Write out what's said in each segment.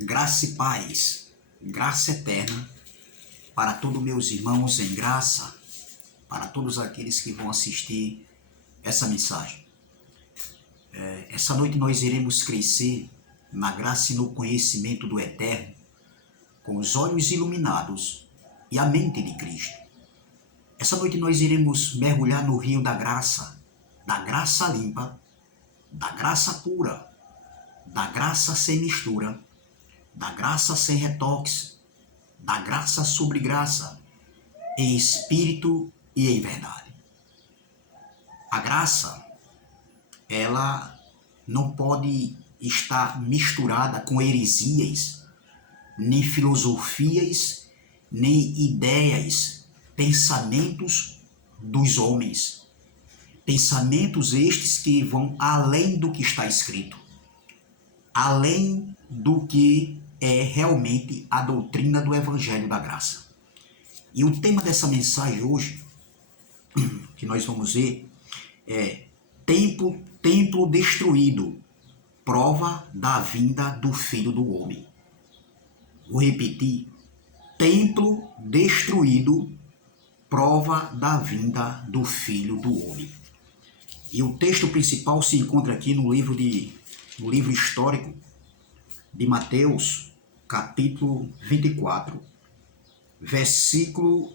Graça e paz, graça eterna para todos meus irmãos em graça, para todos aqueles que vão assistir essa mensagem. Essa noite nós iremos crescer na graça e no conhecimento do Eterno, com os olhos iluminados e a mente de Cristo. Essa noite nós iremos mergulhar no rio da graça limpa, da graça pura, da graça sem mistura, da graça sem retoques, da graça sobre graça, em espírito e em verdade. A graça, ela não pode estar misturada com heresias, nem filosofias, nem ideias, pensamentos dos homens. Pensamentos estes que vão além do que está escrito, além do que é realmente a doutrina do Evangelho da Graça. E o tema dessa mensagem hoje, que nós vamos ver, é Templo destruído, prova da vinda do Filho do Homem. Vou repetir, templo destruído, prova da vinda do Filho do Homem. E o texto principal se encontra aqui no livro histórico de Mateus, capítulo 24, versículo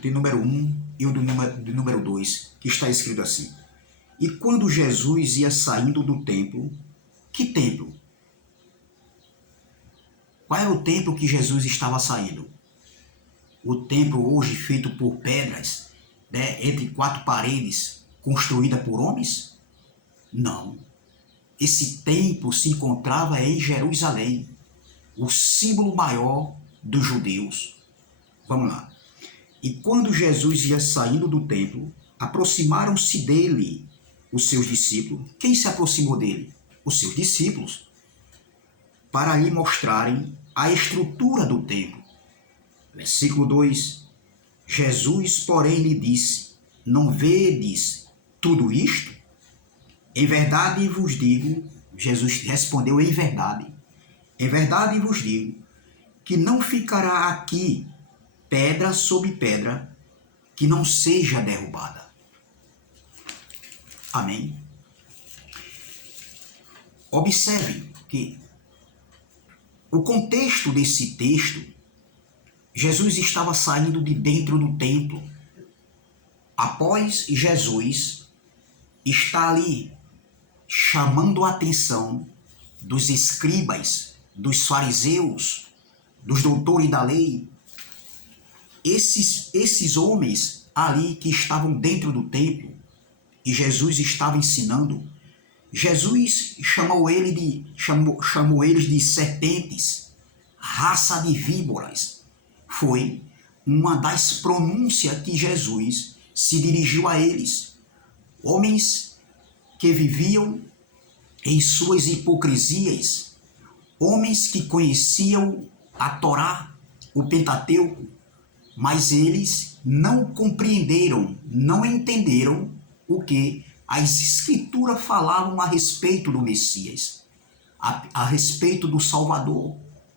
de número 1 e o de número 2, que está escrito assim: E quando Jesus ia saindo do templo, que templo? Qual era o templo que Jesus estava saindo? O templo hoje feito por pedras, entre quatro paredes, construída por homens? Não. Esse templo se encontrava em Jerusalém, o símbolo maior dos judeus. Vamos lá. E quando Jesus ia saindo do templo, aproximaram-se dele os seus discípulos. Quem se aproximou dele? Os seus discípulos, para lhe mostrarem a estrutura do templo. Versículo 2. Jesus, porém, lhe disse: Não vedes tudo isto? Em verdade vos digo, Jesus respondeu em verdade vos digo, que não ficará aqui pedra sobre pedra que não seja derrubada. Amém? Observem que o contexto desse texto, Jesus estava saindo de dentro do templo. Após Jesus estar ali chamando a atenção dos escribas, dos fariseus, dos doutores da lei, esses homens ali que estavam dentro do templo e Jesus estava ensinando, Jesus chamou eles de serpentes, raça de víboras. Foi uma das pronúncias que Jesus se dirigiu a eles. Homens que viviam em suas hipocrisias, homens que conheciam a Torá, o Pentateuco, mas eles não compreenderam, não entenderam o que as Escrituras falavam a respeito do Messias, a respeito do Salvador,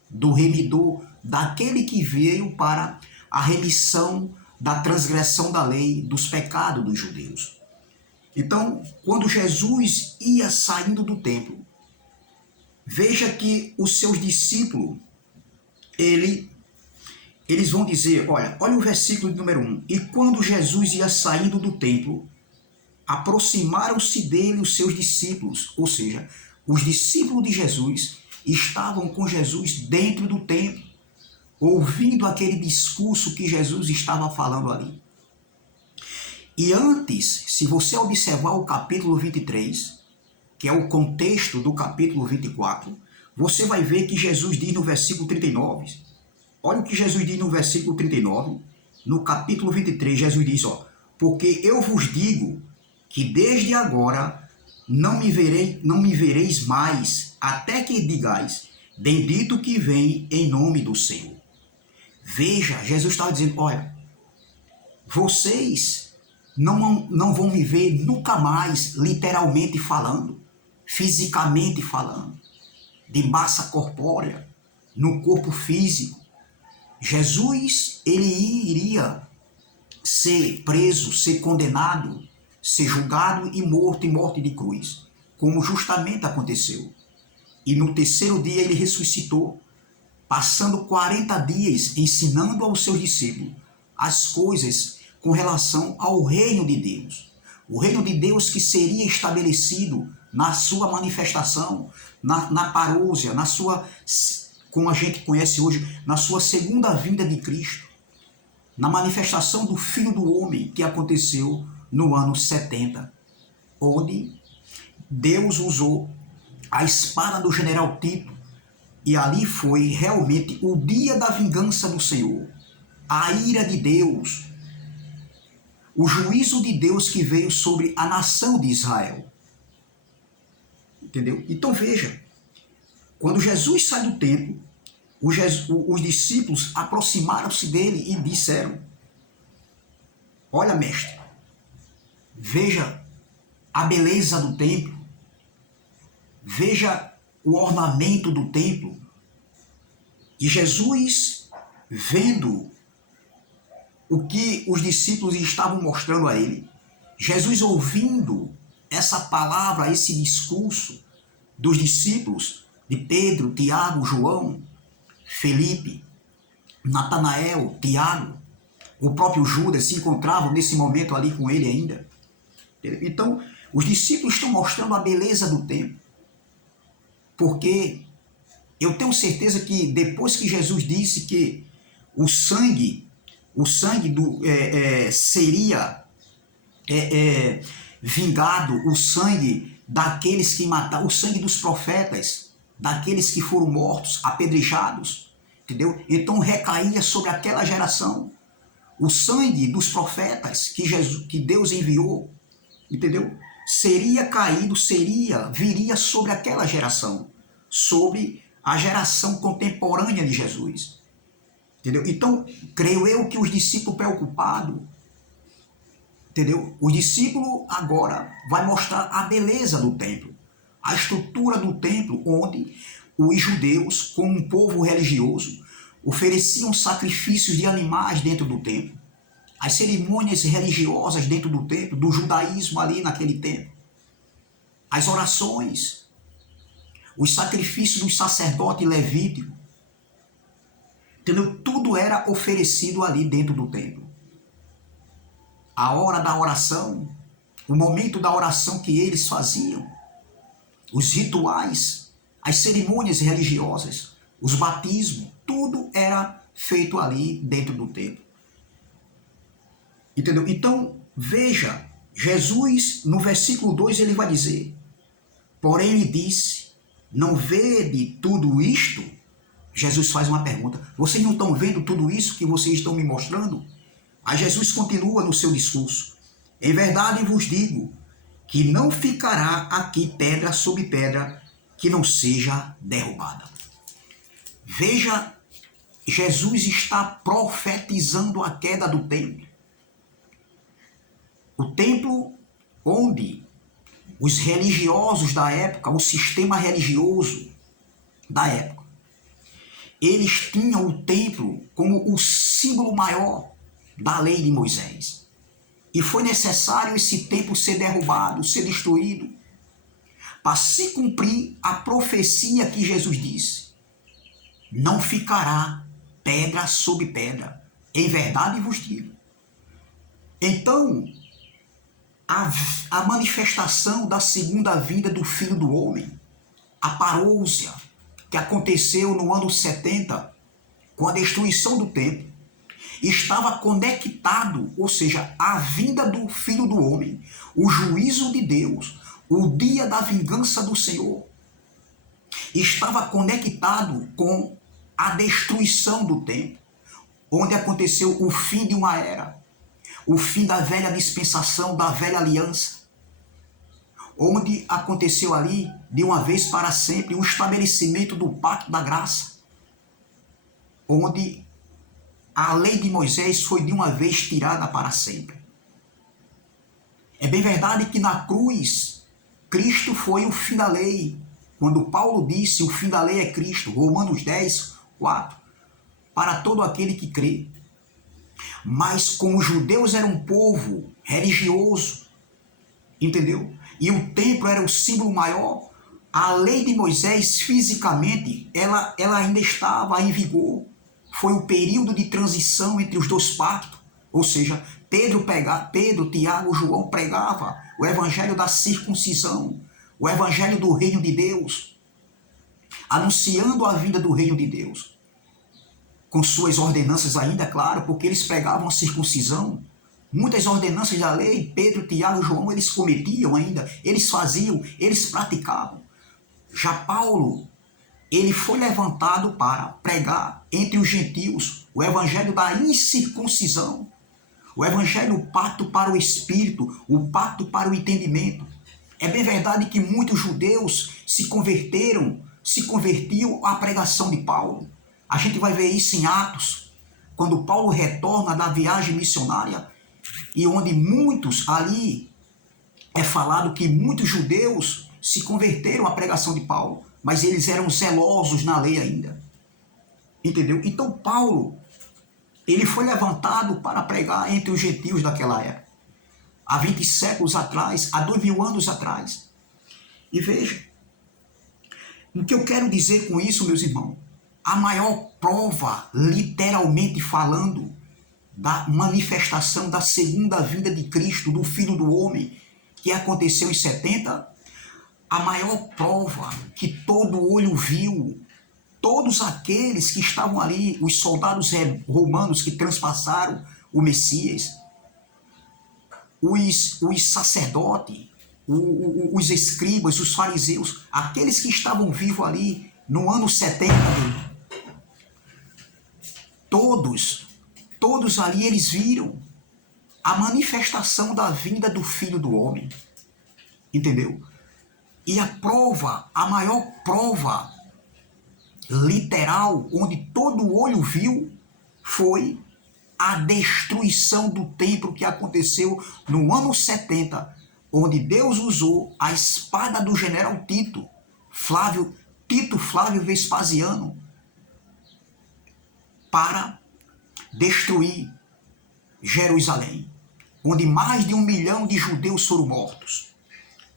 do Remidor, daquele que veio para a remissão da transgressão da lei, dos pecados dos judeus. Então, quando Jesus ia saindo do templo, veja que os seus discípulos, eles vão dizer, olha o versículo número 1. E quando Jesus ia saindo do templo, aproximaram-se dele os seus discípulos, ou seja, os discípulos de Jesus estavam com Jesus dentro do templo, ouvindo aquele discurso que Jesus estava falando ali. E antes, se você observar o capítulo 23, que é o contexto do capítulo 24, você vai ver que Jesus diz no versículo 39, olha o que Jesus diz no versículo 39, no capítulo 23, Jesus diz, porque eu vos digo que desde agora não me vereis mais, até que digais, bendito que vem em nome do Senhor. Veja, Jesus estava dizendo, olha, vocês não vão me ver nunca mais, literalmente falando, fisicamente falando, de massa corpórea, no corpo físico. Jesus, ele iria ser preso, ser condenado, ser julgado e morto em morte de cruz, como justamente aconteceu. E no terceiro dia ele ressuscitou, passando 40 dias ensinando aos seus discípulos as coisas com relação ao reino de Deus. O reino de Deus que seria estabelecido na sua manifestação, na parousia, na sua, como a gente conhece hoje, na sua segunda vinda de Cristo, na manifestação do Filho do Homem que aconteceu no ano 70, onde Deus usou a espada do general Tito, e ali foi realmente o dia da vingança do Senhor, a ira de Deus, o juízo de Deus que veio sobre a nação de Israel. Entendeu? Então veja, quando Jesus sai do templo, os discípulos aproximaram-se dele e disseram: olha, mestre, veja a beleza do templo, veja o ornamento do templo. E Jesus, vendo o que os discípulos estavam mostrando a ele, Jesus ouvindo essa palavra, esse discurso dos discípulos, de Pedro, Tiago, João, Felipe, Natanael, Tiago, o próprio Judas se encontravam nesse momento ali com ele ainda. Então, os discípulos estão mostrando a beleza do templo, porque eu tenho certeza que depois que Jesus disse que o sangue seria vingado, o sangue daqueles que mataram, o sangue dos profetas, daqueles que foram mortos, apedrejados, entendeu? Então recaía sobre aquela geração o sangue dos profetas que Deus enviou, entendeu? Seria caído, viria sobre aquela geração, sobre a geração contemporânea de Jesus. Entendeu? Então, creio eu que os discípulos preocupados, entendeu? O discípulo agora vai mostrar a beleza do templo, a estrutura do templo, onde os judeus, como um povo religioso, ofereciam sacrifícios de animais dentro do templo, as cerimônias religiosas dentro do templo, do judaísmo ali naquele templo, as orações, os sacrifícios dos sacerdotes levíticos, entendeu? Tudo era oferecido ali dentro do templo. A hora da oração, o momento da oração que eles faziam, os rituais, as cerimônias religiosas, os batismos, tudo era feito ali dentro do templo. Entendeu? Então, veja, Jesus, no versículo 2, ele vai dizer: porém ele disse, não vede tudo isto? Jesus faz uma pergunta: vocês não estão vendo tudo isso que vocês estão me mostrando? Aí Jesus continua no seu discurso: em verdade vos digo que não ficará aqui pedra sobre pedra que não seja derrubada. Veja, Jesus está profetizando a queda do templo. O templo onde os religiosos da época, o sistema religioso da época, eles tinham o templo como o símbolo maior da lei de Moisés. E foi necessário esse templo ser derrubado, ser destruído, para se cumprir a profecia que Jesus disse: não ficará pedra sobre pedra, em verdade vos digo. Então, a manifestação da segunda vinda do Filho do Homem, a parousia, que aconteceu no ano 70, com a destruição do templo, estava conectado, ou seja, a vinda do Filho do Homem, o juízo de Deus, o dia da vingança do Senhor, estava conectado com a destruição do templo, onde aconteceu o fim de uma era, o fim da velha dispensação, da velha aliança, onde aconteceu ali, de uma vez para sempre, o estabelecimento do pacto da graça, onde a lei de Moisés foi de uma vez tirada para sempre. É bem verdade que na cruz Cristo foi o fim da lei. Quando Paulo disse o fim da lei é Cristo, Romanos 10, 4, para todo aquele que crê. Mas como os judeus eram um povo religioso, entendeu? E o templo era o símbolo maior, a lei de Moisés fisicamente, ela ainda estava em vigor. Foi o período de transição entre os dois pactos. Ou seja, Pedro, Tiago, João pregava o evangelho da circuncisão, o evangelho do reino de Deus, anunciando a vinda do reino de Deus. Com suas ordenanças ainda, claro, porque eles pregavam a circuncisão. Muitas ordenanças da lei, Pedro, Tiago, João, eles cometiam ainda, eles faziam, eles praticavam. Já Paulo, ele foi levantado para pregar entre os gentios o evangelho da incircuncisão, o evangelho, o pacto para o espírito, o pacto para o entendimento. É bem verdade que muitos judeus se convertiam à pregação de Paulo. A gente vai ver isso em Atos, quando Paulo retorna da viagem missionária, e onde muitos ali, é falado que muitos judeus se converteram à pregação de Paulo, mas eles eram zelosos na lei ainda. Entendeu? Então Paulo, ele foi levantado para pregar entre os gentios daquela época, há 20 séculos atrás, há 2000 anos atrás. E veja, o que eu quero dizer com isso, meus irmãos, a maior prova, literalmente falando, da manifestação da segunda vinda de Cristo, do Filho do Homem, que aconteceu em 70, a maior prova que todo olho viu, todos aqueles que estavam ali, os soldados romanos que transpassaram o Messias, os sacerdotes, os escribas, os fariseus, aqueles que estavam vivos ali no ano 70, todos ali eles viram a manifestação da vinda do Filho do Homem, entendeu? E a prova, a maior prova literal, onde todo olho viu, foi a destruição do templo que aconteceu no ano 70, onde Deus usou a espada do general Tito Flávio Vespasiano, para destruir Jerusalém, onde mais de 1 milhão de judeus foram mortos.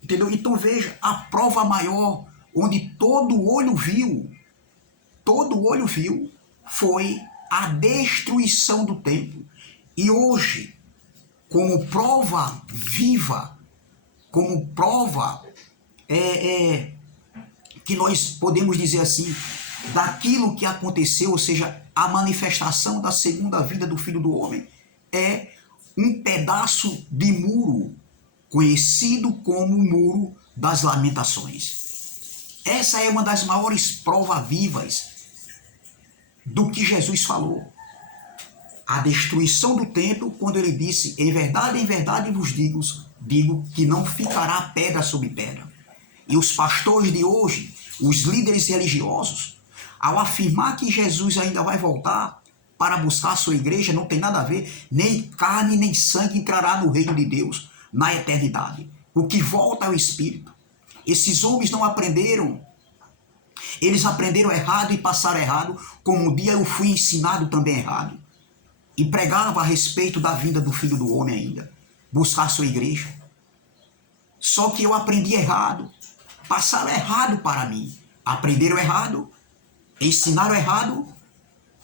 Entendeu? Então veja, a prova maior, onde todo olho viu, foi a destruição do templo. E hoje, como prova viva, como prova que nós podemos dizer assim, daquilo que aconteceu, ou seja, a manifestação da segunda vinda do Filho do Homem, é um pedaço de muro, conhecido como o Muro das Lamentações. Essa é uma das maiores provas vivas do que Jesus falou. A destruição do templo, quando ele disse, em verdade vos digo que não ficará pedra sobre pedra. E os pastores de hoje, os líderes religiosos, ao afirmar que Jesus ainda vai voltar para buscar a sua igreja, não tem nada a ver, nem carne nem sangue entrará no reino de Deus na eternidade. O que volta é o Espírito. Esses homens não aprenderam. Eles aprenderam errado e passaram errado, como um dia eu fui ensinado também errado. E pregava a respeito da vinda do Filho do Homem ainda, buscar a sua igreja. Só que eu aprendi errado, passaram errado para mim. Aprenderam errado, ensinaram errado,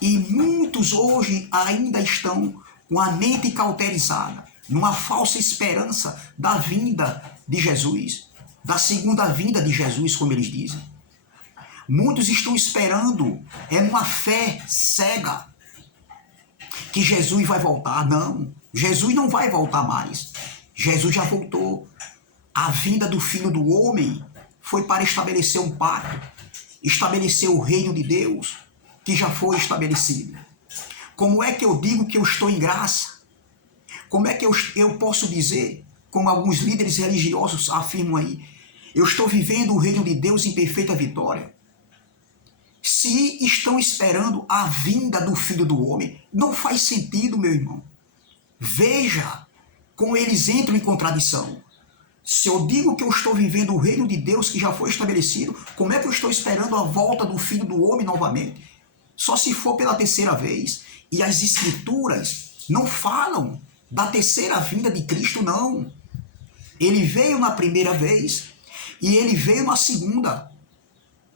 e muitos hoje ainda estão com a mente cauterizada, numa falsa esperança da vinda de Jesus, da segunda vinda de Jesus, como eles dizem. Muitos estão esperando, uma fé cega, que Jesus vai voltar. Não, Jesus não vai voltar mais. Jesus já voltou. A vinda do Filho do Homem foi para estabelecer um pacto, estabelecer o reino de Deus, que já foi estabelecido. Como é que eu digo que eu estou em graça? Como é que eu posso dizer, como alguns líderes religiosos afirmam aí, eu estou vivendo o reino de Deus em perfeita vitória? Se estão esperando a vinda do Filho do Homem, não faz sentido, meu irmão. Veja como eles entram em contradição. Se eu digo que eu estou vivendo o reino de Deus que já foi estabelecido, como é que eu estou esperando a volta do Filho do Homem novamente? Só se for pela terceira vez. E as Escrituras não falam da terceira vinda de Cristo, não. Ele veio na primeira vez e ele veio na segunda.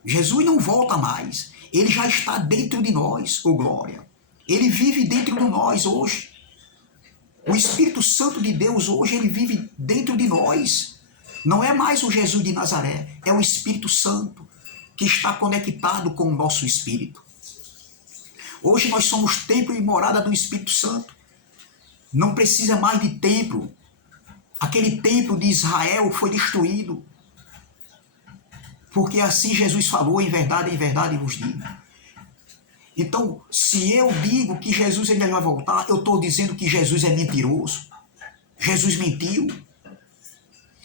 Jesus não volta mais. Ele já está dentro de nós, ô glória. Ele vive dentro de nós hoje. O Espírito Santo de Deus hoje, ele vive dentro de nós. Não é mais o Jesus de Nazaré, é o Espírito Santo que está conectado com o nosso espírito. Hoje nós somos templo e morada do Espírito Santo. Não precisa mais de templo. Aquele templo de Israel foi destruído. Porque assim Jesus falou, em verdade vos digo. Então, se eu digo que Jesus ainda vai voltar, eu estou dizendo que Jesus é mentiroso. Jesus mentiu.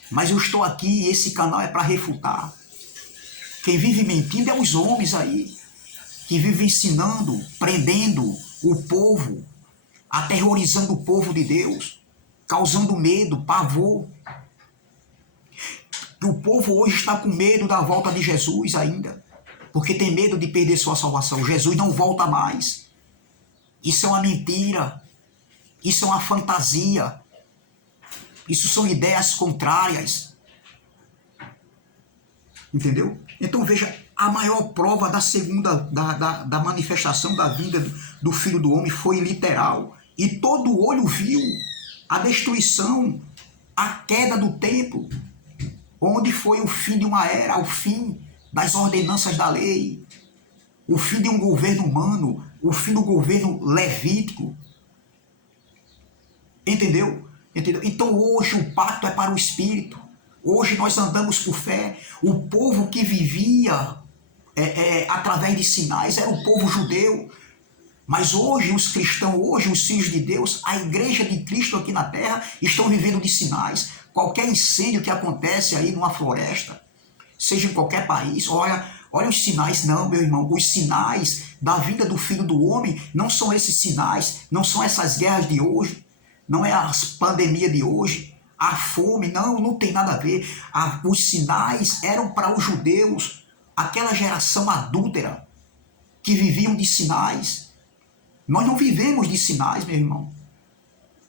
Mas eu estou aqui e esse canal é para refutar. Quem vive mentindo é os homens aí, que vivem ensinando, prendendo o povo, aterrorizando o povo de Deus, causando medo, pavor. O povo hoje está com medo da volta de Jesus ainda, porque tem medo de perder sua salvação. Jesus não volta mais. Isso é uma mentira. Isso é uma fantasia. Isso são ideias contrárias. Entendeu? Então veja, a maior prova da segunda, da manifestação da vinda do Filho do Homem foi literal. E todo olho viu a destruição, a queda do templo, onde foi o fim de uma era, o fim das ordenanças da lei, o fim de um governo humano, o fim do governo levítico. Entendeu? Entendeu? Então hoje o pacto é para o Espírito. Hoje nós andamos por fé. O povo que vivia através de sinais era o povo judeu. Mas hoje os cristãos, hoje os filhos de Deus, a igreja de Cristo aqui na terra, estão vivendo de sinais. Qualquer incêndio que acontece aí numa floresta, seja em qualquer país, olha os sinais. Não, meu irmão, os sinais da vinda do Filho do Homem não são esses sinais, não são essas guerras de hoje, não é as pandemias de hoje, a fome, não tem nada a ver. Os sinais eram para os judeus, aquela geração adúltera, que viviam de sinais. Nós não vivemos de sinais, meu irmão.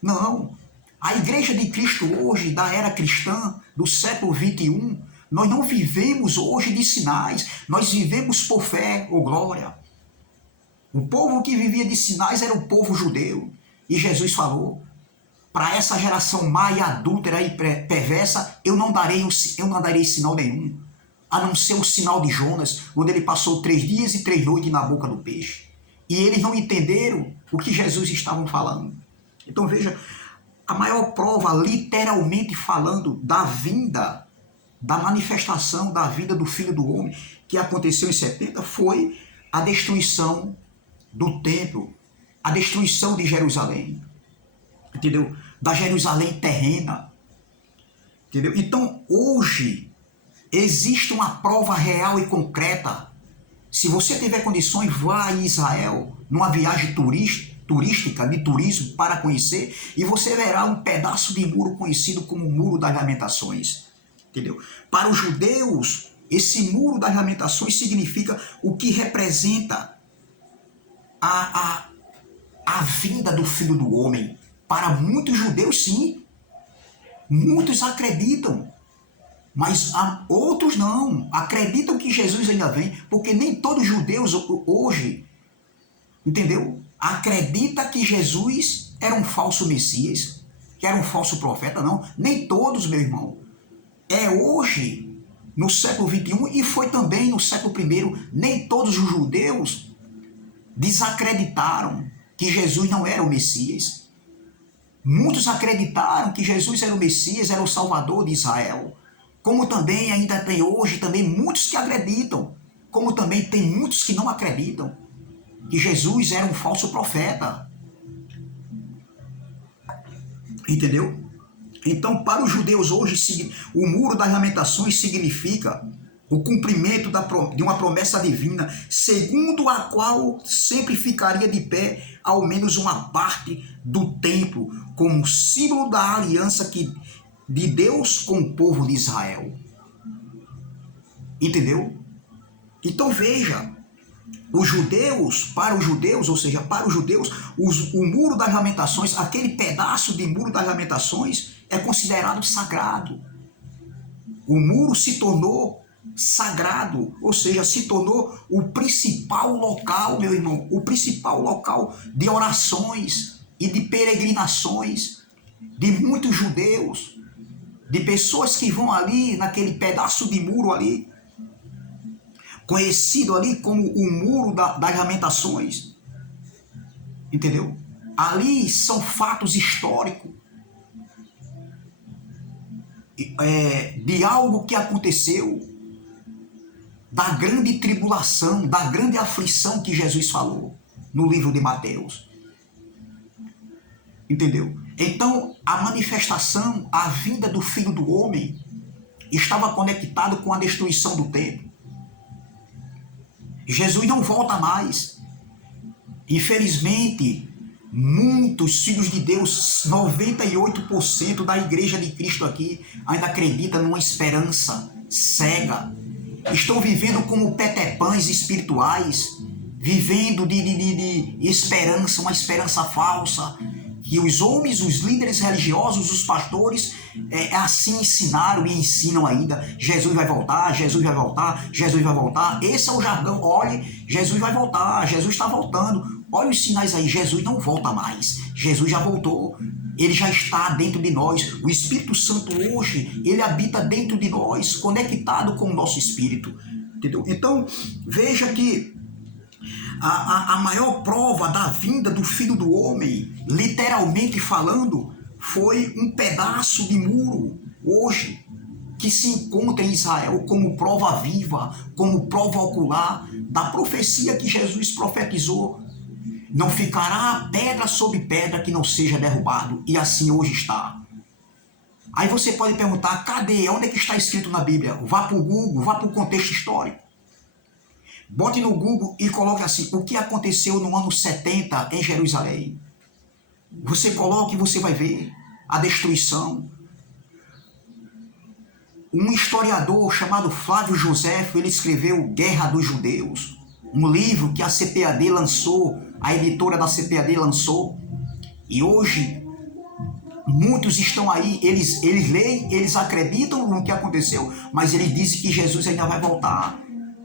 Não. A igreja de Cristo hoje, da era cristã, do século 21, nós não vivemos hoje de sinais. Nós vivemos por fé, ô glória. O povo que vivia de sinais era o povo judeu. E Jesus falou, para essa geração má e adúltera e perversa, eu não darei sinal nenhum, a não ser o sinal de Jonas, onde ele passou 3 dias e 3 noites na boca do peixe. E eles não entenderam o que Jesus estava falando. Então veja, a maior prova, literalmente falando, da vinda, da manifestação da vinda do Filho do Homem, que aconteceu em 70, foi a destruição do templo, a destruição de Jerusalém. Entendeu? Da Jerusalém terrena. Entendeu? Então, hoje, existe uma prova real e concreta. Se você tiver condições, vá a Israel, numa viagem turística, de turismo, para conhecer, e você verá um pedaço de muro conhecido como o Muro das Lamentações. Entendeu? Para os judeus, esse Muro das Lamentações significa o que representa a vinda do Filho do Homem. Para muitos judeus, sim. Muitos acreditam. Mas outros não. Acreditam que Jesus ainda vem. Porque nem todos os judeus hoje, entendeu? Acredita que Jesus era um falso Messias, que era um falso profeta. Não. Nem todos, meu irmão. É hoje, no século 21, e foi também no século I, nem todos os judeus desacreditaram que Jesus não era o Messias. Muitos acreditaram que Jesus era o Messias, era o Salvador de Israel. Como também ainda tem hoje também muitos que acreditam. Como também tem muitos que não acreditam que Jesus era um falso profeta. Entendeu? Então, para os judeus hoje, o Muro das Lamentações significa o cumprimento de uma promessa divina, segundo a qual sempre ficaria de pé ao menos uma parte do templo, como símbolo da aliança que de Deus com o povo de Israel. Entendeu? Então veja, os judeus, para os judeus, ou seja, para os judeus, o Muro das Lamentações, aquele pedaço de Muro das Lamentações é considerado sagrado. O muro se tornou sagrado, ou seja, se tornou o principal local, meu irmão, o principal local de orações e de peregrinações de muitos judeus, de pessoas que vão ali naquele pedaço de muro ali, conhecido ali como o Muro das Lamentações, entendeu? Ali são fatos históricos de algo que aconteceu, da grande tribulação, da grande aflição que Jesus falou no livro de Mateus. Entendeu? Então, a manifestação, a vinda do Filho do Homem estava conectado com a destruição do templo. Jesus não volta mais. Infelizmente, muitos filhos de Deus, 98% da igreja de Cristo aqui, ainda acredita numa esperança cega. Estão vivendo como petepãs espirituais, vivendo de esperança, uma esperança falsa, que os homens, os líderes religiosos, os pastores, assim ensinaram e ensinam ainda. Jesus vai voltar, Jesus vai voltar, Jesus vai voltar. Esse é o jargão. Olhe, Jesus vai voltar, Jesus está voltando. Olha os sinais aí, Jesus não volta mais. Jesus já voltou, ele já está dentro de nós. O Espírito Santo hoje, ele habita dentro de nós, conectado com o nosso espírito. Entendeu? Então, veja que a maior prova da vinda do Filho do Homem, literalmente falando, foi um pedaço de muro, hoje, que se encontra em Israel como prova viva, como prova ocular da profecia que Jesus profetizou. Não ficará pedra sobre pedra que não seja derrubado, e assim hoje está. Aí você pode perguntar, cadê? Onde é que está escrito na Bíblia? Vá para o Google, vá para o contexto histórico. Bote no Google e coloque assim, o que aconteceu no ano 70 em Jerusalém. Você coloca e você vai ver a destruição. Um historiador chamado Flávio Joséfo, ele escreveu Guerra dos Judeus, um livro que a CPAD lançou, a editora da CPAD lançou, e hoje muitos estão aí, eles leem, eles acreditam no que aconteceu, mas eles dizem que Jesus ainda vai voltar.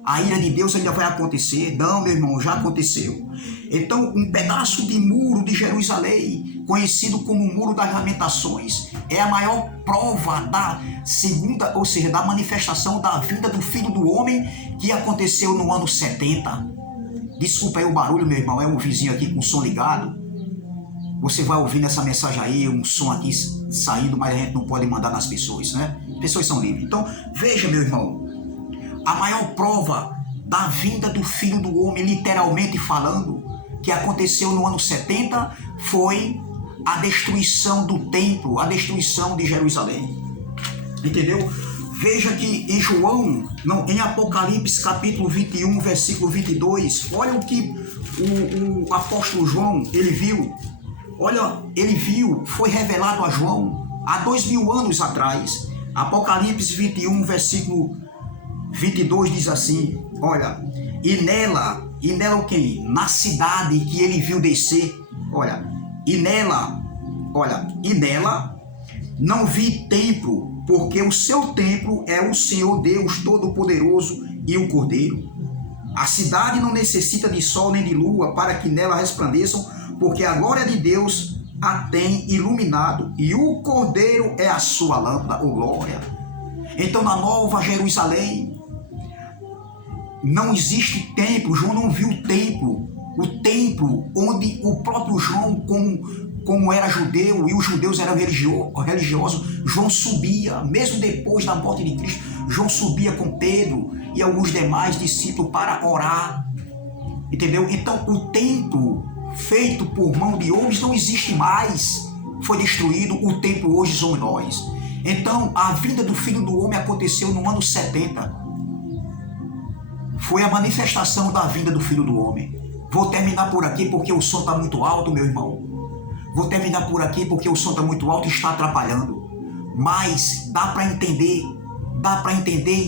A ira de Deus ainda vai acontecer. Não, meu irmão, já aconteceu. Então, um pedaço de muro de Jerusalém, conhecido como o Muro das Lamentações, é a maior prova da segunda, ou seja, da manifestação da vinda do Filho do Homem, que aconteceu no ano 70. Desculpa aí o barulho, meu irmão, é um vizinho aqui com o som ligado. Você vai ouvindo essa mensagem aí, um som aqui saindo, mas a gente não pode mandar nas pessoas, né? As pessoas são livres. Então, veja, meu irmão, a maior prova da vinda do Filho do Homem, literalmente falando, que aconteceu no ano 70, foi a destruição do templo, a destruição de Jerusalém. Entendeu? Veja que em Apocalipse capítulo 21, versículo 22, olha o que o apóstolo João, ele viu. Olha, ele viu, foi revelado a João há 2000 anos atrás. Apocalipse 21, versículo 22 diz assim, olha, e nela o quê? Na cidade que ele viu descer, e nela não vi templo, porque o seu templo é o Senhor Deus Todo-Poderoso e o Cordeiro. A cidade não necessita de sol nem de lua para que nela resplandeçam, porque a glória de Deus a tem iluminado, e o Cordeiro é a sua lâmpada, ou glória. Então, na Nova Jerusalém, não existe templo. João não viu o templo onde o próprio João, como era judeu e os judeus eram religiosos, João subia, mesmo depois da morte de Cristo, João subia com Pedro e alguns demais discípulos para orar, entendeu? Então o templo feito por mão de homens não existe mais, foi destruído, o templo hoje somos nós. Então a vinda do Filho do Homem aconteceu no ano 70, foi a manifestação da vinda do Filho do Homem. Vou terminar por aqui porque o som está muito alto, meu irmão. Vou terminar por aqui porque o som está muito alto e está atrapalhando. mas dá para entender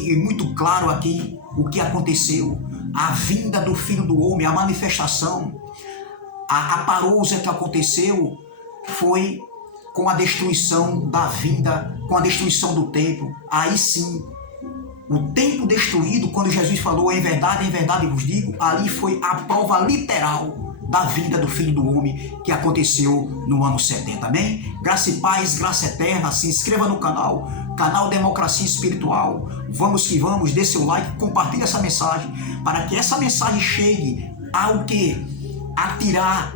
e muito claro aqui o que aconteceu. A vinda do Filho do Homem, a manifestação, a parousia que aconteceu foi com a destruição da vinda, com a destruição do templo. Aí sim, o templo destruído, quando Jesus falou em verdade vos digo, ali foi a prova literal da vinda do Filho do Homem que aconteceu no ano 70, amém? Graça e paz, graça eterna, se inscreva no canal Democracia Espiritual, vamos que vamos, dê seu like, compartilhe essa mensagem, para que essa mensagem chegue ao que? A tirar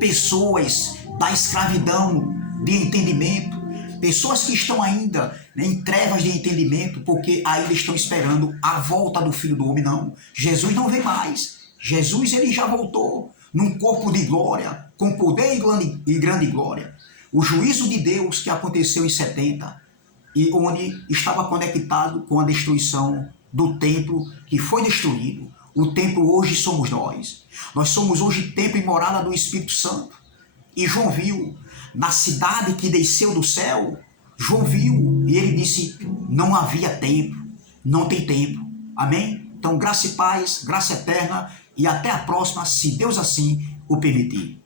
pessoas da escravidão de entendimento, pessoas que estão ainda em trevas de entendimento, porque ainda estão esperando a volta do Filho do Homem. Não, Jesus não vem mais, Jesus ele já voltou, num corpo de glória, com poder e grande glória. O juízo de Deus que aconteceu em 70, e onde estava conectado com a destruição do templo que foi destruído. O templo hoje somos nós. Nós somos hoje templo e morada do Espírito Santo. E João viu, na cidade que desceu do céu, João viu, e ele disse, não havia templo, não tem templo. Amém? Então, graça e paz, graça eterna, e até a próxima, se Deus assim o permitir.